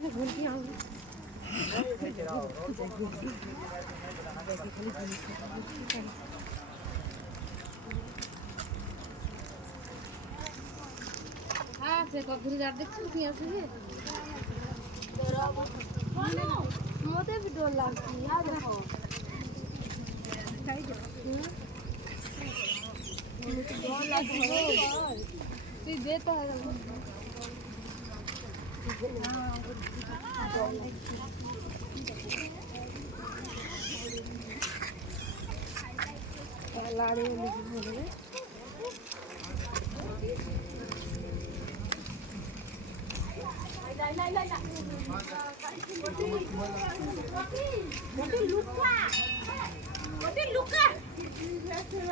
হ্যাঁ সে কখন যার দেখছেন কি আছে যে মতে भी डर लगती है याद रखो डर लगती है तू देता है लाड़ी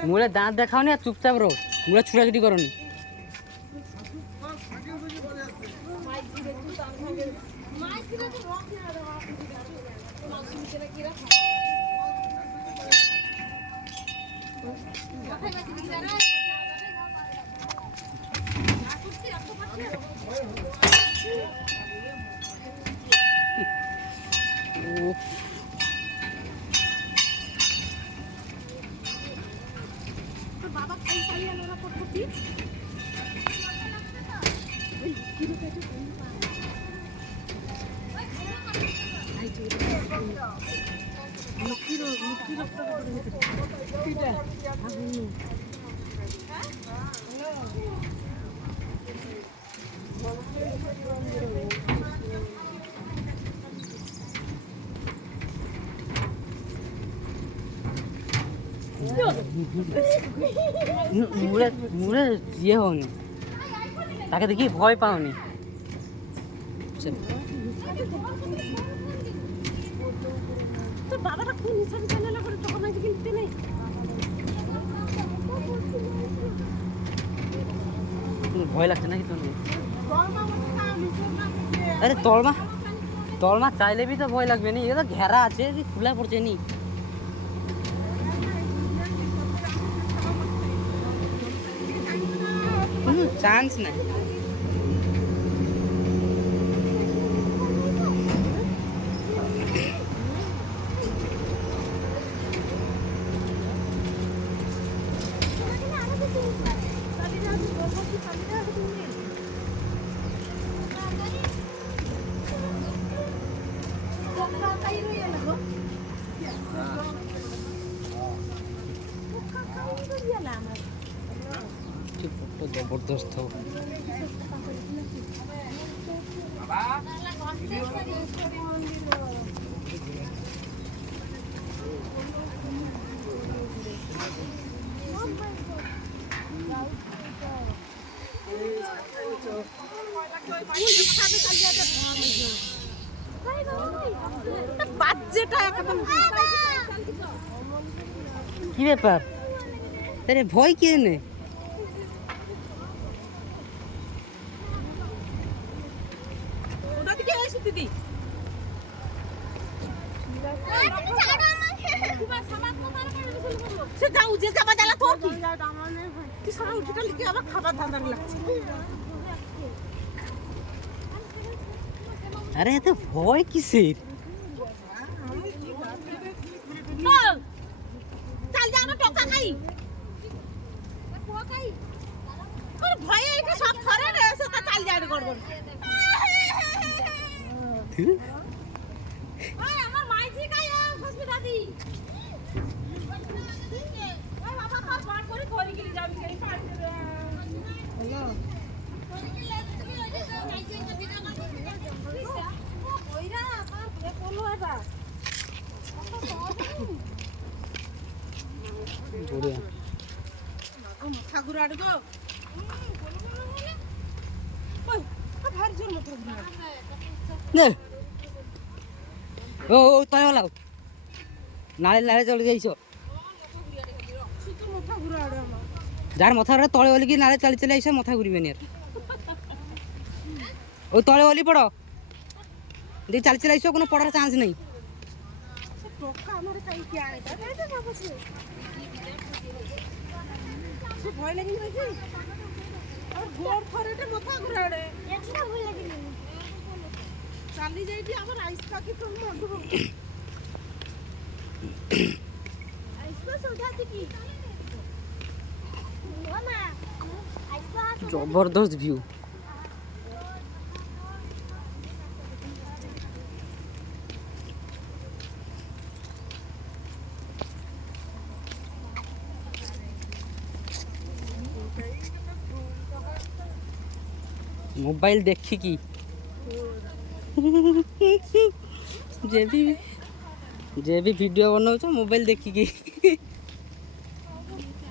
मुझे दांत देखाओ नहीं चुपचाप रहो मुझे छुड़ाछुड़ी करो नहीं बाबा खाई पाली आलोरा पटपटी मुझे मुझे ये होनी ताकि देखिए भय पाओनी तो बाबा का खून निशान चलने लगा तो कमाई गिनते नहीं भय लगता ना कि तुम्हें अरे तोलमा चाइले भी तो भय लगबे नहीं ये तो घेरा আছে खुला पड़ছে नहीं चांस नहीं जबरदस्त हो কি ব্যাপার আরে ভয় কি নে ওটা দিকে এসে দিদি সে যাও যে যাবা জ্বালা তোর কি তুই সারা উঠিটা লিখে আবার খাবার ধান্দা লাগছে আরে এত ভয় কিসের চাল যা আমরা টকা খাই ভয়ে এটা সব ধরে রয়েছে তা চাল যা করবো আমার মাইজি খাই হসপিটাল দি বাবা খাওয়া বার করে ধরে গেলি যাবি সেই পাড়ি দেবে হ্যালো ওইরা আমার বলো এটা বড়িয়া ঠাকুর আড় গো ওই ভারি জোর মতো নে ও তাই হলাও নালে নালে চলে যাইছো যার মাথা তলে ওলি কি নালে চালি চলে আইসো মাথা ঘুরবে নি আর ওই তলে ওলি পড়ো দিয়ে চালি চলে আইসো কোনো পড়ার চান্স নেই ভয় লাগি নাকি আর গোড় ফরেটে মাথা ঘুরাড়ে এক্সট্রা ভয় লাগি ଚାଲି ଯାଇକି ଆମର ଆଇସ୍ ପାକେଟ ମଣ୍ଡୁ ଆଇସ୍ ପାସ୍ ଉଠାନ୍ତି କି ମାମା ଆଇସ୍ ପାସ୍ ଜବରଦସ୍ତ ভিউ। ମୋବାଇଲ ଦେଖିକି ଯେ ବି ଭିଡ଼ିଓ ବନଉଛ ମୋବାଇଲ ଦେଖିକି